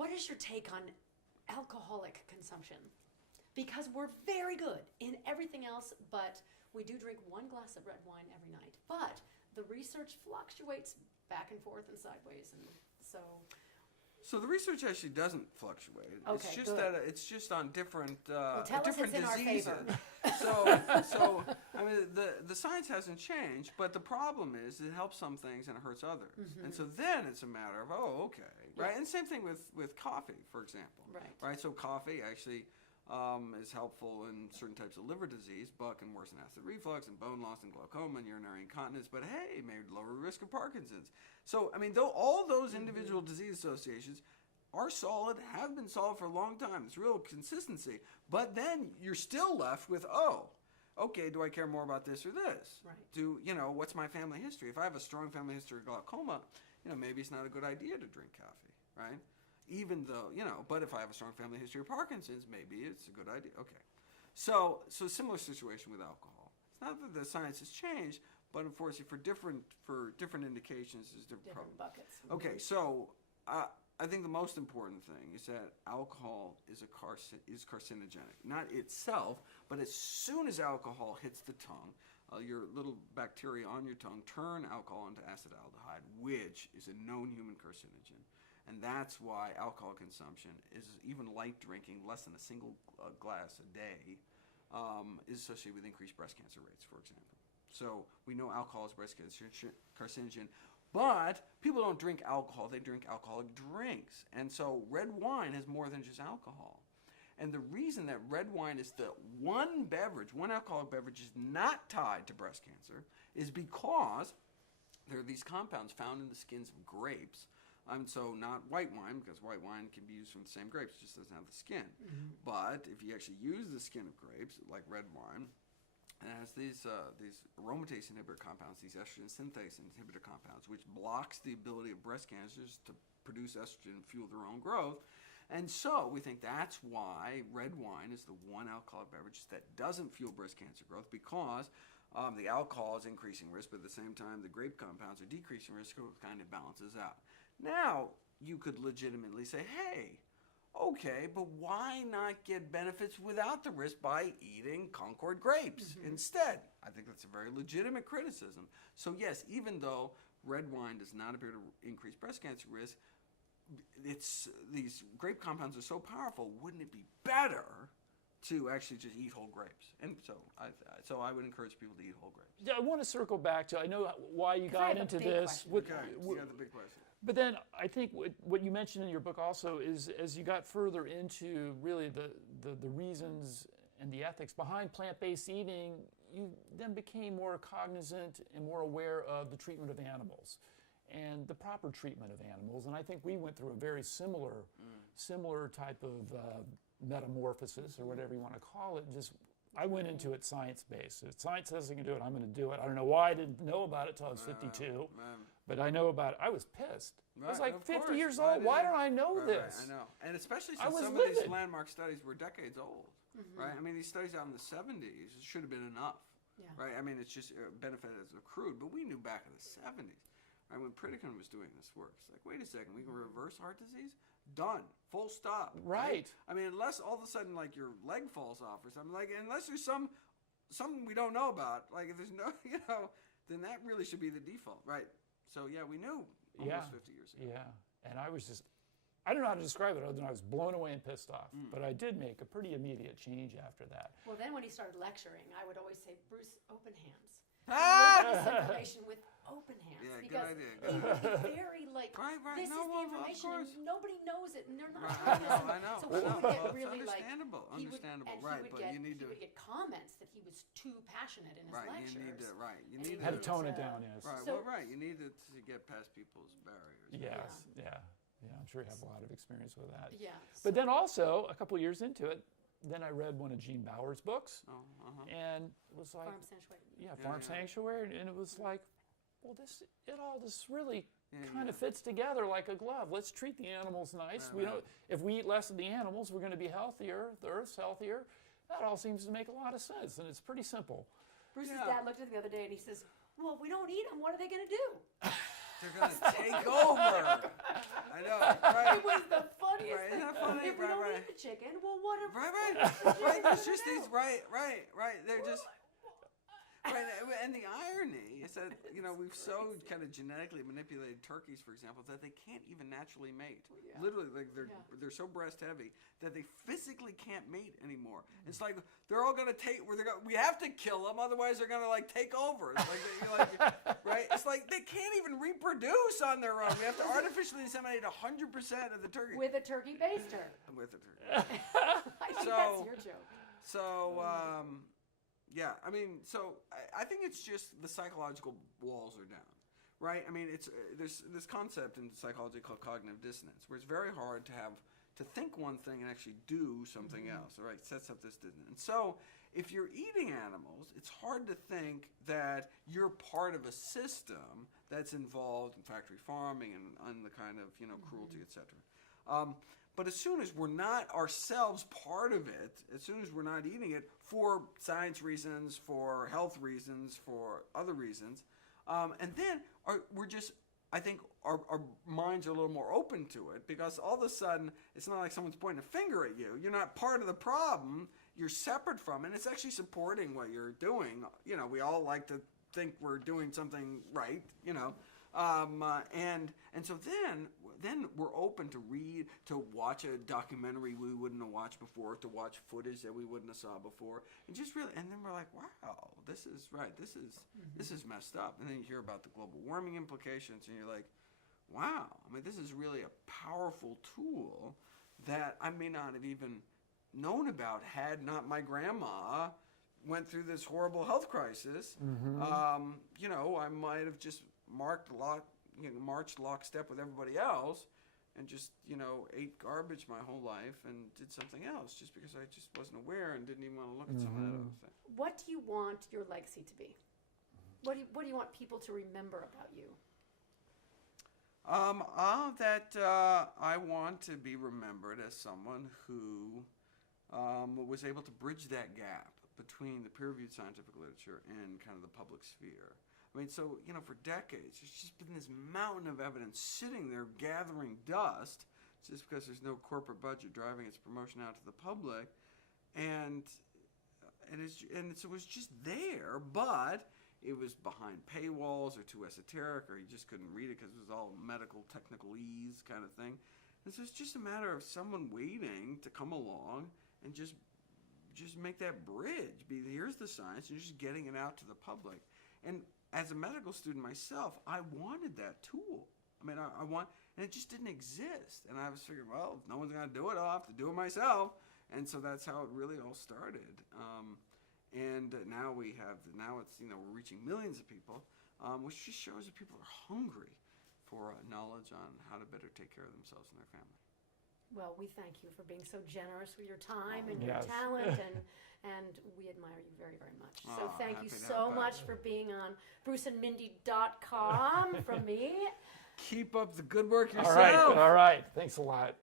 what is your take on alcoholic consumption? Because we're very good in everything else, but we do drink one glass of red wine every night. But the research fluctuates back and forth and sideways, and so. So the research actually doesn't fluctuate. Okay, it's just good. that it's just on different Well, tell us different it's in our diseases. favor. So I mean the science hasn't changed, but the problem is it helps some things and it hurts others. And so then it's a matter of okay, right? Yeah. And same thing with coffee, for example. Right. So coffee actually is helpful in certain types of liver disease, but can worsen acid reflux and bone loss and glaucoma and urinary incontinence. But hey, may lower risk of Parkinson's. So I mean, though all those individual disease associations are solid, have been solid for a long time. It's real consistency. But then you're still left with okay, do I care more about this or this? Right. What's my family history? If I have a strong family history of glaucoma, maybe it's not a good idea to drink coffee, right? Even though, but if I have a strong family history of Parkinson's, maybe it's a good idea. Okay. So similar situation with alcohol. It's not that the science has changed, but unfortunately for different indications, there's different problems. buckets. Okay, so I think the most important thing is that alcohol is carcinogenic. Not itself, but as soon as alcohol hits the tongue, your little bacteria on your tongue turn alcohol into acetaldehyde, which is a known human carcinogen. And that's why alcohol consumption is, even light drinking, less than a single glass a day, is associated with increased breast cancer rates, for example. So we know alcohol is breast carcinogen, but people don't drink alcohol, they drink alcoholic drinks. And so red wine has more than just alcohol. And the reason that red wine is the one alcoholic beverage is not tied to breast cancer is because there are these compounds found in the skins of grapes. So not white wine, because white wine can be used from the same grapes, it just doesn't have the skin. But if you actually use the skin of grapes, like red wine, it has these aromatase inhibitor compounds, these estrogen synthase inhibitor compounds, which blocks the ability of breast cancers to produce estrogen and fuel their own growth. And so we think that's why red wine is the one alcoholic beverage that doesn't fuel breast cancer growth, because the alcohol is increasing risk, but at the same time the grape compounds are decreasing risk, so it kind of balances out. Now, you could legitimately say, hey, okay, but why not get benefits without the risk by eating Concord grapes instead? I think that's a very legitimate criticism. So yes, even though red wine does not appear to increase breast cancer risk, these grape compounds are so powerful, wouldn't it be better to actually just eat whole grapes? And so I would encourage people to eat whole grapes. Yeah, I want to circle back to, I know why you got into this. You got the big question. But then I think what you mentioned in your book also is, as you got further into really the reasons and the ethics behind plant-based eating, you then became more cognizant and more aware of the treatment of animals and the proper treatment of animals. And I think we went through a very similar type of metamorphosis, or whatever you want to call it. Just I went into it science-based. If science says I can do it, I'm going to do it. I don't know why I didn't know about it until I was 52. But I know about it. I was pissed. I was like 50 years old. Why don't I know this? I know. And especially since some of these landmark studies were decades old, right? I mean, these studies out in the 70s should have been enough, right? I mean, it's just benefit has accrued. But we knew back in the 70s, right, when Pritikin was doing this work, it's like, wait a second, we can reverse heart disease? Done. Full stop. Right. I mean, unless all of a sudden, like, your leg falls off or something, like, unless there's something we don't know about, like, if there's no, then that really should be the default, right? So, yeah, we knew almost 50 years ago. Yeah, and I was just, I don't know how to describe it other than I was blown away and pissed off. But I did make a pretty immediate change after that. Well, then when he started lecturing, I would always say, Bruce, open hands. Deliver this information with open hands. Yeah, because good idea. he would be very like, Right. this No, is the well, of information course. and nobody knows it and they're not Right, trying to I know. So I he know. would get Well, it's really understandable, like, he would get comments that he was too passionate in his lectures. You need Had to tone it down, yes. Right, So- you need to get past people's barriers. Yes, yeah. I'm sure you have a lot of experience with that. Yeah. But then also, a couple years into it, then I read one of Gene Bauer's books, and it was like, Farm Sanctuary. Farm Sanctuary, and it was like, well, this really kind of fits together like a glove. Let's treat the animals nice. If we eat less of the animals, we're going to be healthier. The Earth's healthier. That all seems to make a lot of sense, and it's pretty simple. Bruce's dad looked at him the other day and he says, well, if we don't eat them, what are they going to do? They're going to take over. I know, right? It was the funniest chicken. Well, what if Right. There's just these, right. They're just, right. And the irony is that, we've so kind of genetically manipulated turkeys, for example, that they can't even naturally mate. Yeah. Literally, like they're so breast heavy that they physically can't mate anymore. It's like they're all gonna take. We have to kill them, otherwise they're gonna like take over. It's right? It's like they can't even reproduce on their own. We have to artificially inseminate 100% of the turkey. with a turkey baster? With the turkey. I think that's your joke. So, yeah, I think it's just the psychological walls are down, right? I mean, it's there's this concept in psychology called cognitive dissonance, where it's very hard to think one thing and actually do something else, right? It sets up this dissonance. And so, if you're eating animals, it's hard to think that you're part of a system that's involved in factory farming and the kind of, cruelty, etc. But as soon as we're not ourselves part of it, as soon as we're not eating it for science reasons, for health reasons, for other reasons, and then we're just, I think our minds are a little more open to it, because all of a sudden it's not like someone's pointing a finger at you. You're not part of the problem. You're separate from it. And it's actually supporting what you're doing. We all like to think we're doing something right, and so then we're open to read, to watch a documentary we wouldn't have watched before, to watch footage that we wouldn't have saw before, and just really, and then we're like, wow, this is right, this is messed up. And then you hear about the global warming implications, and you're like, wow, I mean, this is really a powerful tool that I may not have even known about had not my grandma went through this horrible health crisis. I might have just marched lockstep with everybody else and just, ate garbage my whole life and did something else just because I just wasn't aware and didn't even want to look at some of that other stuff. What do you want your legacy to be? What do you want people to remember about you? I want to be remembered as someone who was able to bridge that gap between the peer-reviewed scientific literature and kind of the public sphere. I mean, so, for decades, there's just been this mountain of evidence sitting there gathering dust just because there's no corporate budget driving its promotion out to the public. And so it was just there, but it was behind paywalls or too esoteric, or you just couldn't read it because it was all medical technicalese kind of thing. And so it's just a matter of someone waiting to come along and just make that bridge. Here's the science, and you're just getting it out to the public. And as a medical student myself, I wanted that tool. I mean, and it just didn't exist. And I was figuring, well, if no one's going to do it, I'll have to do it myself. And so that's how it really all started. And now it's, we're reaching millions of people, which just shows that people are hungry for knowledge on how to better take care of themselves and their family. Well, we thank you for being so generous with your time and your Yes. talent, and we admire you very, very much. So thank you happy to so help much out. for being on bruceandmindy.com from me. Keep up the good work All yourself. right. Thanks a lot.